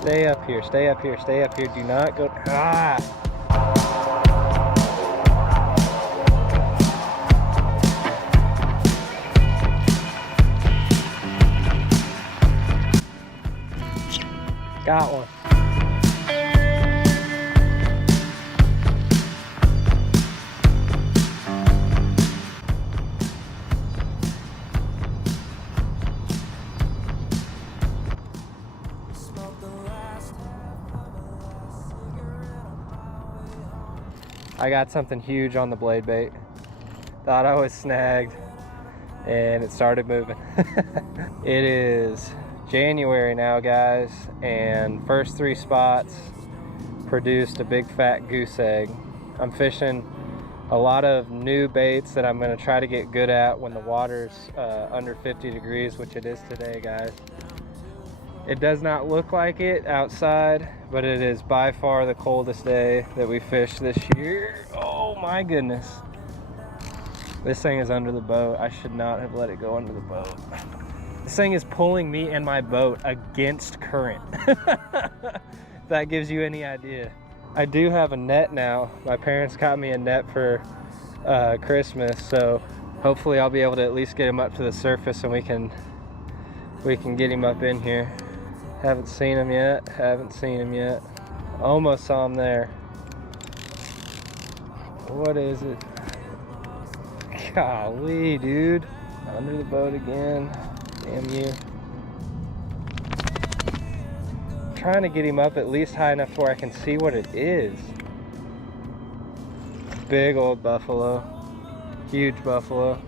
Stay up here, stay up here, stay up here. Do not go. Ah! Got one. I got something huge on the blade bait. Thought I was snagged and it started moving. It is January now, guys, and first 3 spots produced a big fat goose egg. I'm fishing a lot of new baits that I'm going to try to get good at when the water's under 50 degrees, which it is today, guys. It does not look like it outside, but it is by far the coldest day that we fished this year. Oh my goodness. This thing is under the boat. I should not have let it go under the boat. This thing is pulling me and my boat against current. If that gives you any idea. I do have a net now. My parents got me a net for Christmas, so hopefully I'll be able to at least get him up to the surface and we can get him up in here. Haven't seen him yet, haven't seen him yet. Almost saw him there. What is it? Golly, dude. Under the boat again. Damn you. I'm trying to get him up at least high enough where I can see what it is. Big old buffalo. Huge buffalo.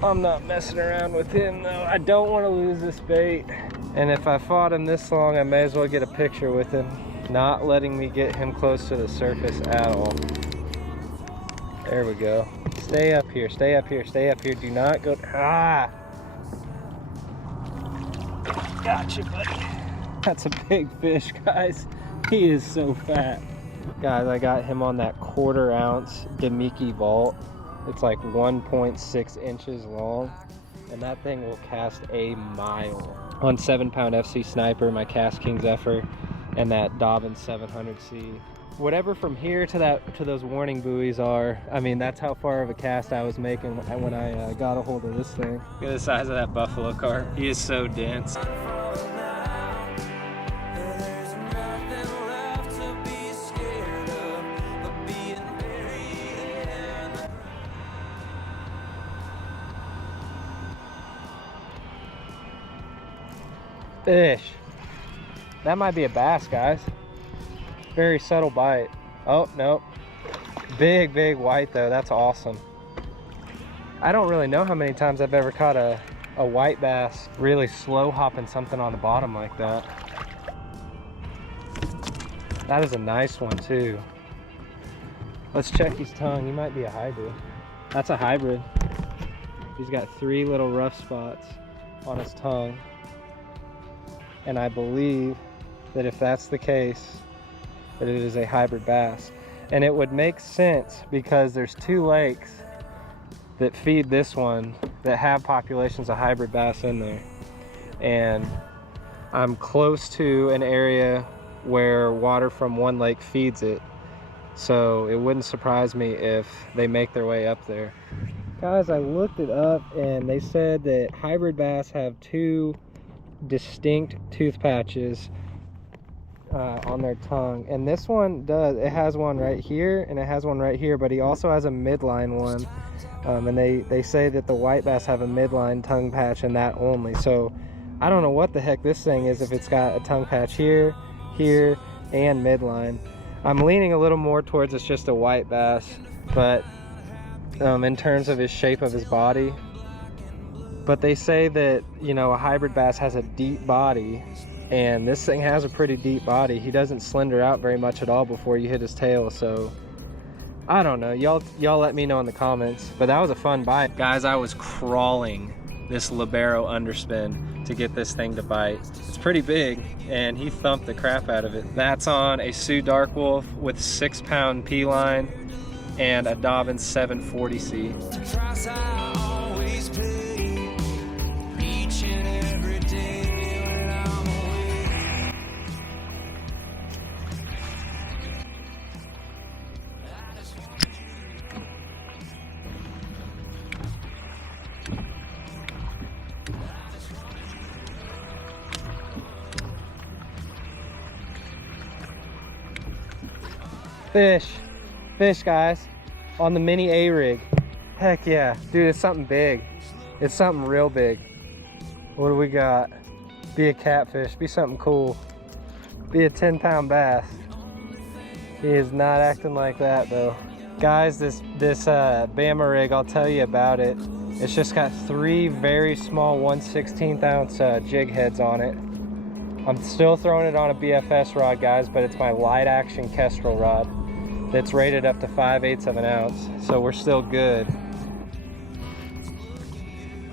I'm not messing around with him though. I don't want to lose this bait. And if I fought him this long, I may as well get a picture with him. Not letting me get him close to the surface at all. There we go. Stay up here, stay up here, stay up here. Do not go. Ah! Gotcha, buddy. That's a big fish, guys. He is so fat. Guys, I got him on that 1/4 ounce Demiki vault. It's like 1.6 inches long, and that thing will cast a mile. On 7-pound FC Sniper, my Cast King Zephyr, and that Dobbin 700C. Whatever from here to those warning buoys are, I mean, that's how far of a cast I was making when I got a hold of this thing. Look at the size of that buffalo carp. He is so dense. Fish. That might be a bass, guys. Very subtle bite. Oh, nope. Big, big white though. That's awesome. I don't really know how many times I've ever caught a white bass really slow hopping something on the bottom like that. That is a nice one too. Let's check his tongue. He might be a hybrid. That's a hybrid. He's got 3 little rough spots on his tongue. And I believe that if that's the case, that it is a hybrid bass. And it would make sense because there's 2 lakes that feed this one that have populations of hybrid bass in there. And I'm close to an area where water from one lake feeds it. So it wouldn't surprise me if they make their way up there. Guys, I looked it up and they said that hybrid bass have 2 distinct tooth patches on their tongue, and this one does. It has one right here and it has one right here, but he also has a midline one, and they say that the white bass have a midline tongue patch and that only. So I don't know what the heck this thing is, if it's got a tongue patch here, here, and midline. I'm leaning a little more towards it's just a white bass, but in terms of his shape of his body. But they say that, you know, a hybrid bass has a deep body, and this thing has a pretty deep body. He doesn't slender out very much at all before you hit his tail. So I don't know. Y'all let me know in the comments. But that was a fun bite. Guys, I was crawling this libero underspin to get this thing to bite. It's pretty big, and he thumped the crap out of it. That's on a Sioux Dark Wolf with 6-pound P line and a Dobbin 740C. Fish. Fish, guys. On the mini A-rig. Heck yeah. Dude, it's something big. It's something real big. What do we got? Be a catfish. Be something cool. Be a 10-pound bass. He is not acting like that though. Guys, this Bama rig, I'll tell you about it. It's just got 3 very small 1/16 ounce jig heads on it. I'm still throwing it on a BFS rod, guys, but it's my light action Kestrel rod that's rated up to 5/8 of an ounce, so we're still good.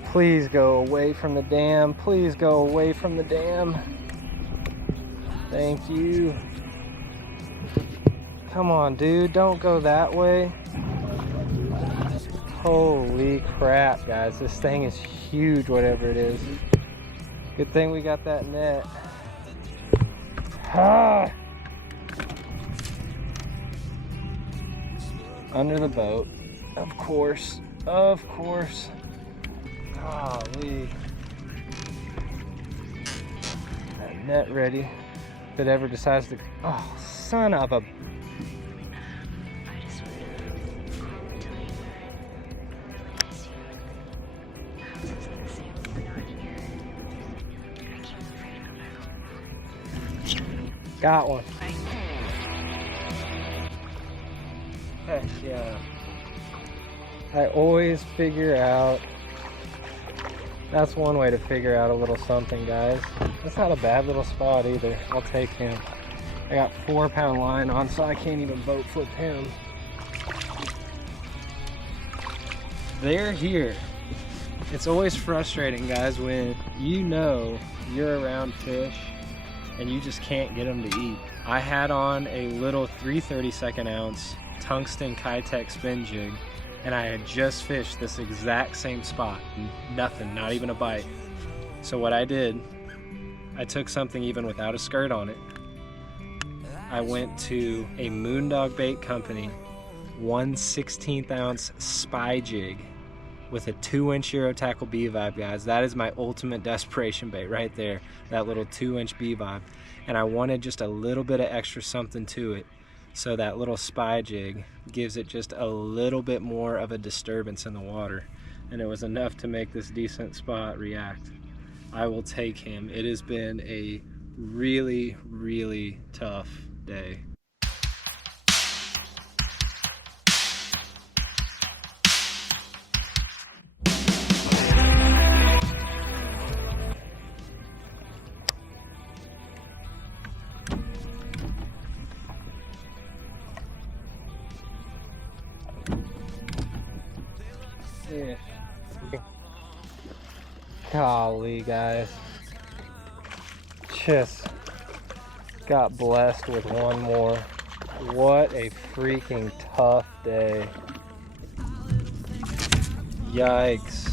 Please go away from the dam. Please go away from the dam. Thank you. Come on, dude, don't go that way. Holy crap, guys, this thing is huge, whatever it is. Good thing we got that net. Ah! Under the boat, of course, of course. Golly. That net ready. If it ever decides to, oh, son of a. Got one. Heck yeah. I always figure out, that's one way to figure out a little something, guys. That's not a bad little spot either. I'll take him. I got 4-pound line on, so I can't even boat flip him. They're here. It's always frustrating, guys, when you know you're around fish and you just can't get them to eat. I had on a little 3/32 ounce tungsten Kitech spin jig, and I had just fished this exact same spot. Nothing, not even a bite. So what I did, I took something even without a skirt on it. I went to a Moondog Bait Company 1/16 ounce spy jig with a 2-inch Euro Tackle B-Vibe, guys. That is my ultimate desperation bait right there, that little 2-inch B-Vibe. And I wanted just a little bit of extra something to it, so that little spy jig gives it just a little bit more of a disturbance in the water. And it was enough to make this decent spot react. I will take him. It has been a really, really tough day. Yeah. Golly, guys. Just got blessed with one more. What a freaking tough day. Yikes.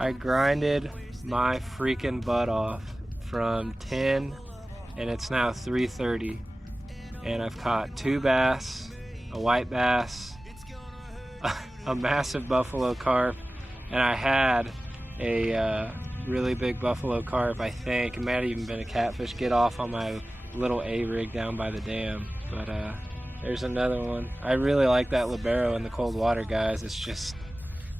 I grinded my freaking butt off from 10 and it's now 3:30. And I've caught 2 bass, a white bass, a massive buffalo carp, and I had a really big buffalo carp, I think. It might have even been a catfish get off on my little A-rig down by the dam. But there's another one. I really like that libero in the cold water, guys. It's just,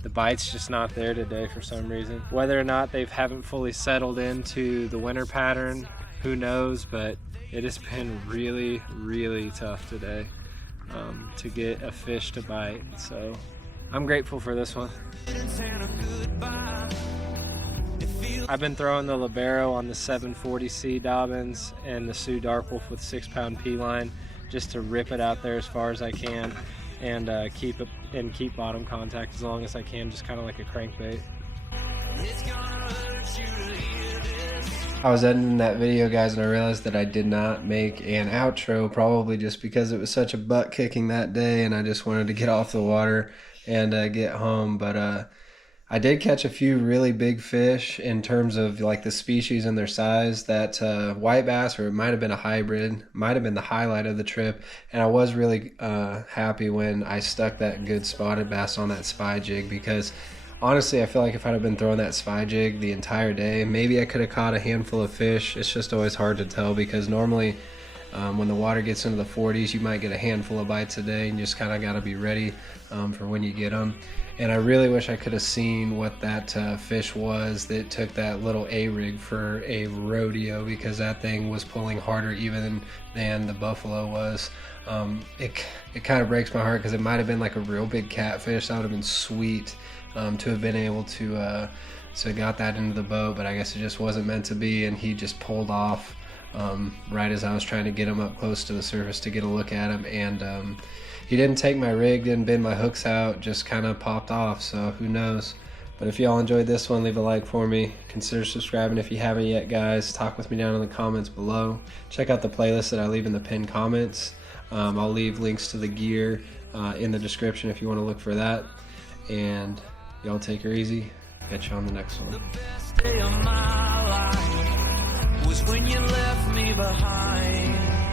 the bite's just not there today for some reason. Whether or not they haven't fully settled into the winter pattern, who knows, but it has been really, really tough today to get a fish to bite. So I'm grateful for this one. I've been throwing the libero on the 740C Dobbins and the Sioux Dark Wolf with 6-pound P-line just to rip it out there as far as I can and keep bottom contact as long as I can, just kind of like a crankbait. I was editing that video, guys, and I realized that I did not make an outro, probably just because it was such a butt kicking that day and I just wanted to get off the water and get home. But I did catch a few really big fish in terms of like the species and their size. That white bass, or it might have been a hybrid, might have been the highlight of the trip. And I was really happy when I stuck that good spotted bass on that spy jig, because honestly, I feel like if I'd have been throwing that spy jig the entire day, maybe I could have caught a handful of fish. It's just always hard to tell, because normally When the water gets into the 40s, you might get a handful of bites a day, and you just kind of got to be ready for when you get them. And I really wish I could have seen what that fish was that took that little A-rig for a rodeo, because that thing was pulling harder even than the buffalo was. It kind of breaks my heart, because it might have been like a real big catfish. That would have been sweet to have been able to got that into the boat, but I guess it just wasn't meant to be, and he just pulled off right as I was trying to get him up close to the surface to get a look at him. And he didn't take my rig, didn't bend my hooks out, just kind of popped off, so who knows. But if y'all enjoyed this one, leave a like for me. Consider subscribing if you haven't yet, guys. Talk with me down in the comments below. Check out the playlist that I leave in the pinned comments. I'll leave links to the gear in the description if you want to look for that. And y'all take her easy. Catch you on the next one. The best day of my life was when you left me behind.